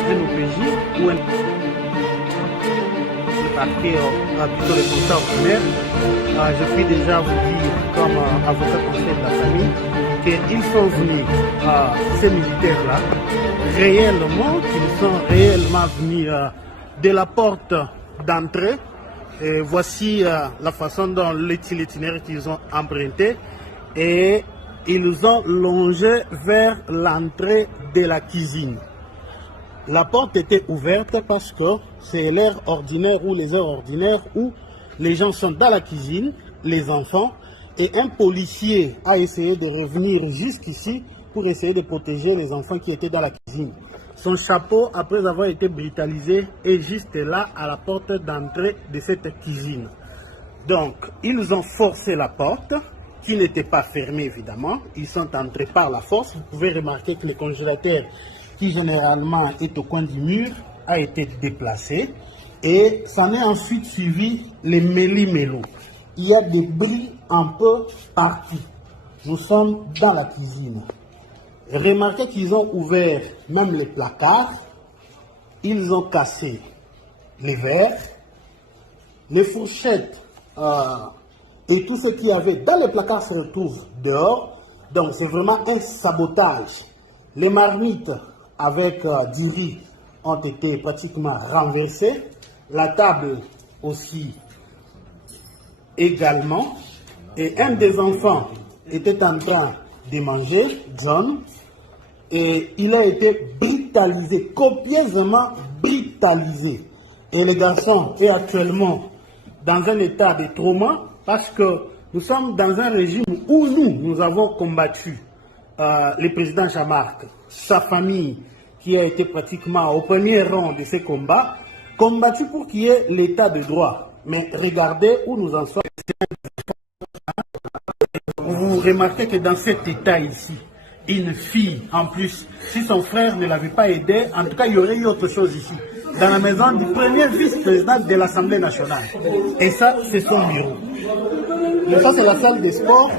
après nos PJ ou un parquet plutôt les constats ordinaires. Je puis déjà vous dire, comme avocat conseil de la famille, qu'ils sont venus, ces militaires-là, qu'ils sont réellement venus de la porte d'entrée. Et voici la façon dont l'itinéraire qu'ils ont emprunté. Et ils ont longé vers l'entrée de la cuisine. La porte était ouverte parce que c'est l'heure ordinaire ou les heures ordinaires où les gens sont dans la cuisine, les enfants, et un policier a essayé de revenir jusqu'ici pour essayer de protéger les enfants qui étaient dans la cuisine. Son chapeau, après avoir été brutalisé, est juste là à la porte d'entrée de cette cuisine. Donc, ils ont forcé la porte, qui n'était pas fermée évidemment. Ils sont entrés par la force. Vous pouvez remarquer que le congélateur, qui généralement est au coin du mur, a été déplacé. Et s'en est ensuite suivi les méli-mélo. Il y a des bris un peu partout. Nous sommes dans la cuisine. Remarquez qu'ils ont ouvert même les placards. Ils ont cassé les verres, les fourchettes et tout ce qu'il y avait dans les placards se retrouve dehors. Donc c'est vraiment un sabotage. Les marmites avec du riz ont été pratiquement renversées. La table aussi également. Et un des enfants était en train de manger, John, et il a été brutalisé, copieusement brutalisé. Et le garçon est actuellement dans un état de trauma parce que nous sommes dans un régime où nous avons combattu le président Jean-Marc, sa famille qui a été pratiquement au premier rang de ces combats, combattu pour qu'il y ait l'état de droit. Mais regardez où nous en sommes. Vous remarquez que dans cet état ici, une fille, en plus, si son frère ne l'avait pas aidé, en tout cas, il y aurait eu autre chose ici. Dans la maison du premier vice-président de l'Assemblée nationale. Et ça, c'est son bureau. Et ça, c'est la salle des sports.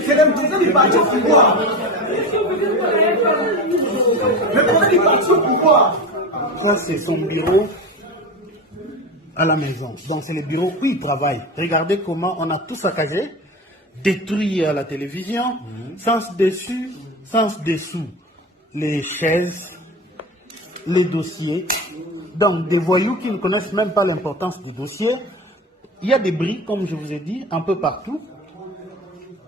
C'est le président du parti au pouvoir. Le président du parti au pouvoir. Ça, c'est son bureau à la maison. Donc, c'est le bureau où il travaille. Regardez comment on a tout saccagé, détruit la télévision, sens dessus, sens dessous, les chaises, les dossiers. Donc, des voyous qui ne connaissent même pas l'importance des dossiers. Il y a des bris, comme je vous ai dit, un peu partout.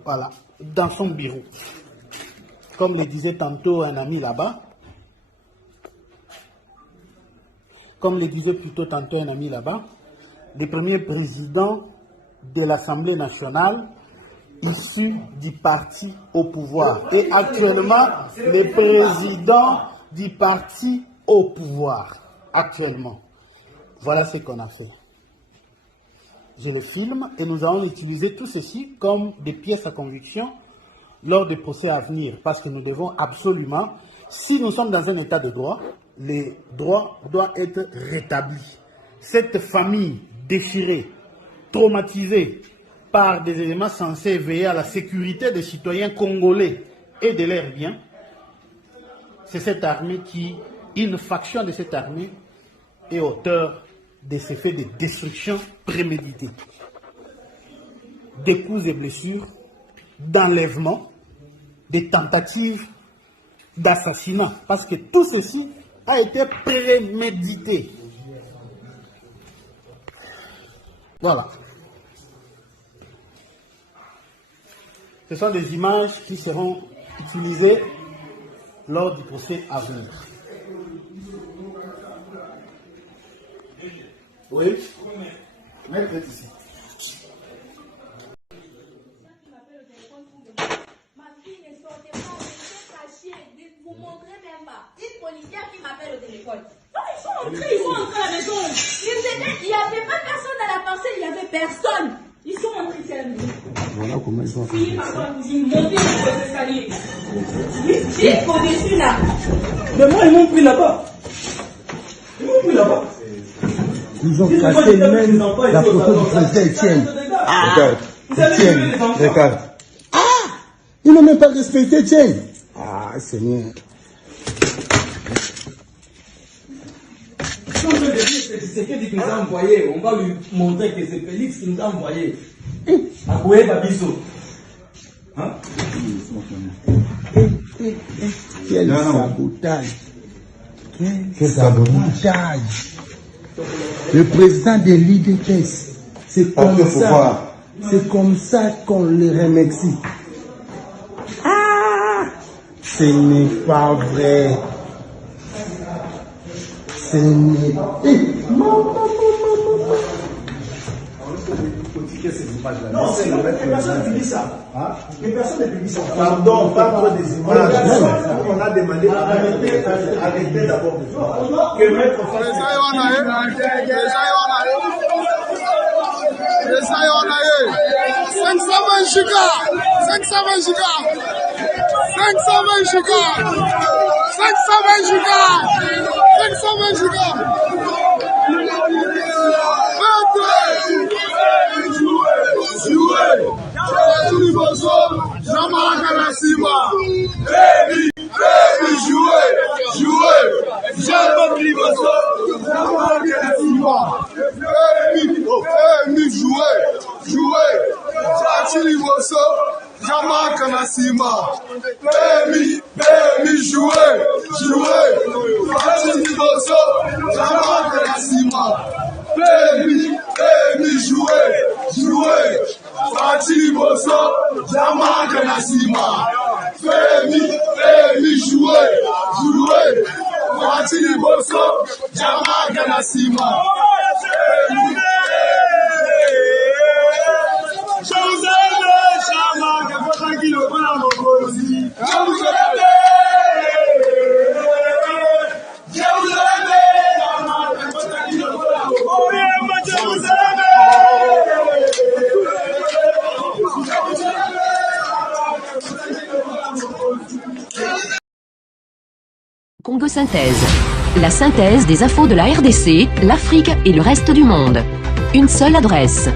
Voilà, dans son bureau. Comme le disait tantôt un ami là-bas. Comme le disait plutôt tantôt un ami là-bas, le premier président de l'Assemblée nationale issu du parti au pouvoir. Et actuellement, le président du parti au pouvoir. Actuellement. Voilà ce qu'on a fait. Je le filme et nous allons utiliser tout ceci comme des pièces à conviction lors des procès à venir. Parce que nous devons absolument, si nous sommes dans un état de droit, les droits doivent être rétablis. Cette famille déchirée, traumatisée par des éléments censés veiller à la sécurité des citoyens congolais et de leurs biens, c'est cette armée une faction de cette armée est auteur de ces faits de destruction préméditée. Des coups et blessures, d'enlèvement, des tentatives d'assassinat. Parce que tout ceci a été prémédité. Voilà. Ce sont des images qui seront utilisées lors du procès à venir. Oui. Maître ici. Ma fille ne sortait pas, elle était cachée. Vous montrez même pas. Une policière qui m'appelle au téléphone. Non, ils sont entrés à la maison. Il n'y avait pas personne dans la parcelle, il n'y avait personne. Ils sont entrés ici à la maison. Voilà comment ils sont. Fille, papa, vous montez dans les escaliers. Vite, au-dessus là. Mais moi, ils m'ont pris là-bas. Ils m'ont pris là-bas. Ils ont cassé même la photo du président Etienne. Regarde, Etienne, regarde. Ah, ils n'ont même pas respecté Etienne. Ah, Seigneur. Tshisekedi qui nous a envoyé. On va lui montrer que c'est Félix qui nous a envoyé. Akoué Babiso. Hein? Quel sabotage. Quel sabotage. Le président de l'IDPS, c'est comme ça. C'est comme ça qu'on le remercie. Ah! Ce n'est pas vrai. Ce n'est pas... Non, c'est non, personne ne publie ça. Mais personne ne publie ça. Pardon, pas trop des images. On a demandé arrêtez d'abord. Que maître fasse. 520 gigas 520 gigas 520 gigas 520 gigas 520 gigas Congo Synthèse. La synthèse des infos de la RDC, l'Afrique et le reste du monde. Une seule adresse.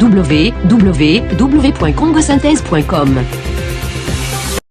www.congosynthèse.com